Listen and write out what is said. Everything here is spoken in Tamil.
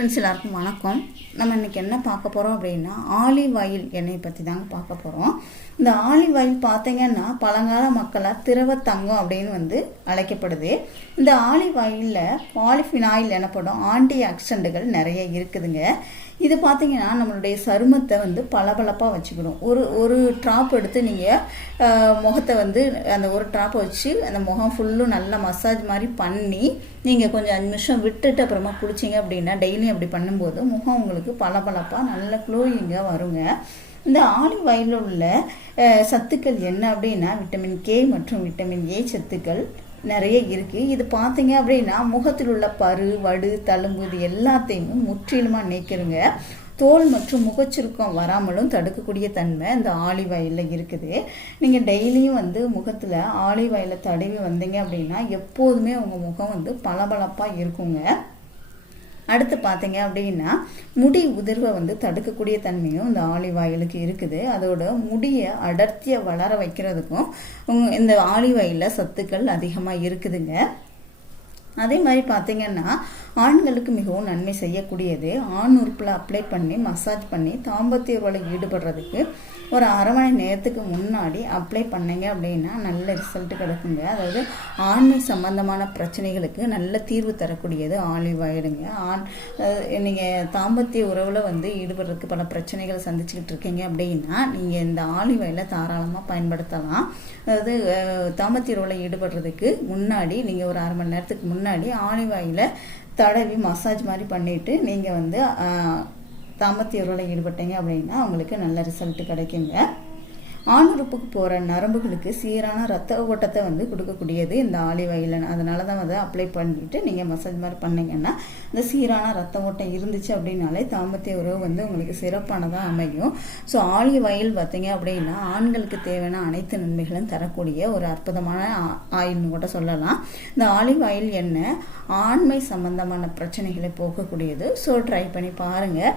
ஃப்ரெண்ட்ஸ் எல்லாருக்கும் வணக்கம். நம்ம இன்றைக்கி என்ன பார்க்க போகிறோம் அப்படின்னா ஆலிவ் ஆயில் எண்ணெயை பற்றி தாங்க பார்க்க போகிறோம் இந்த ஆலிவ் ஆயில் பார்த்தீங்கன்னா பழங்கால மக்களாக திரவ தங்கம் அப்படின்னு வந்து அழைக்கப்படுது. இந்த ஆலிவ் ஆயிலில் பாலிஃபினாயில் எனப்படும் ஆன்டி ஆக்சிடென்ட்டுகள் நிறைய இருக்குதுங்க. இது பார்த்தீங்கன்னா நம்மளுடைய சருமத்தை வந்து பளபளப்பாக வச்சுக்கணும் ஒரு ஒரு ட்ராப் எடுத்து நீங்கள் முகத்தை வந்து அந்த ஒரு ட்ராப்பை வச்சு அந்த முகம் ஃபுல்லும் நல்லா மசாஜ் மாதிரி பண்ணி நீங்கள் கொஞ்சம் அஞ்சு நிமிஷம் விட்டுட்டு அப்புறமா குளிச்சிங்க அப்படின்னா அப்படி பண்ணும்போது முகம் உங்களுக்கு பளபளப்பாக நல்ல க்ளோயிங்காக வருங்க. இந்த ஆலிவ் ஆயிலில் உள்ள சத்துக்கள் என்ன அப்படின்னா விட்டமின் கே மற்றும் விட்டமின் ஏ சத்துக்கள் நிறைய இருக்குது இது பார்த்தீங்க அப்படின்னா முகத்தில் உள்ள பரு வடு தழும்பு இது எல்லாத்தையுமே முற்றிலுமாக நீக்கிருங்க. தோல் மற்றும் முகச்சுருக்கம் வராமலும் தடுக்கக்கூடிய தன்மை இந்த ஆலிவ் ஆயிலில் இருக்குது. நீங்கள் டெய்லியும் வந்து முகத்தில் ஆலிவ் ஆயிலை தடவி வந்தீங்க அப்படின்னா எப்போதுமே உங்கள் முகம் வந்து பளபளப்பாக இருக்குங்க. அடுத்து பார்த்தீங்க அப்படின்னா முடி உதிர்வை வந்து தடுக்கக்கூடிய தன்மையும் இந்த ஆலிவ் ஆயிலுக்கு இருக்குது. அதோட முடியை அடர்த்தியை வளர வைக்கிறதுக்கும் இந்த ஆலிவ் ஆயிலில் சத்துக்கள் அதிகமாக இருக்குதுங்க. அதே மாதிரி பார்த்தீங்கன்னா ஆண்களுக்கு மிகவும் நன்மை செய்யக்கூடியது. ஆண் உறுப்பில் அப்ளை பண்ணி மசாஜ் பண்ணி தாம்பத்திய வலை ஈடுபடுறதுக்கு ஒரு அரை மணி நேரத்துக்கு முன்னாடி அப்ளை பண்ணீங்க அப்படின்னா நல்ல ரிசல்ட் கிடைக்குங்க. அதாவது ஆண்மை சம்பந்தமான பிரச்சனைகளுக்கு நல்ல தீர்வு தரக்கூடியது. ஆலிவ் ஆயிடுங்க ஆண் நீங்கள் தாம்பத்திய உறவில் வந்து ஈடுபடுறதுக்கு பல பிரச்சனைகளை சந்திச்சுக்கிட்டு இருக்கீங்க அப்படின்னா நீங்கள் இந்த ஆலிவ் ஆயிலை தாராளமாக பயன்படுத்தலாம். அதாவது தாம்பத்திய உறவில் ஈடுபடுறதுக்கு முன்னாடி நீங்கள் ஒரு அரை மணி நேரத்துக்கு முன்னாடி ஆலிவ் ஆயில தடவி மசாஜ் மாதிரி பண்ணிவிட்டு நீங்கள் வந்து தாமத்திய தாம்பத்திய ஈடுபட்டீங்க அப்படின்னா உங்களுக்கு நல்ல ரிசல்ட் கிடைக்குங்க. ஆண் உறுப்புக்கு போகிற நரம்புகளுக்கு சீரான ரத்த ஓட்டத்தை வந்து கொடுக்கக்கூடியது இந்த ஆலிவ் ஆயில் அதனால தான் அதை அப்ளை பண்ணிவிட்டு நீங்கள் மசாஜ் மாதிரி பண்ணீங்கன்னா இந்த சீரான ரத்த ஓட்டம் இருந்துச்சு அப்படின்னாலே தாம்பத்திய உறவு வந்து உங்களுக்கு சிறப்பானதாக அமையும். ஸோ ஆலிவ் ஆயில் பார்த்தீங்க அப்படின்னா ஆண்களுக்கு தேவையான அனைத்து நன்மைகளும் தரக்கூடிய ஒரு அற்புதமான ஆ- ஆயில்னு கூட சொல்லலாம். இந்த ஆலிவ் ஆயில் என்ன ஆண்மை சம்பந்தமான பிரச்சனைகளை போக்கக்கூடியது. ஸோ ட்ரை பண்ணி பாருங்கள்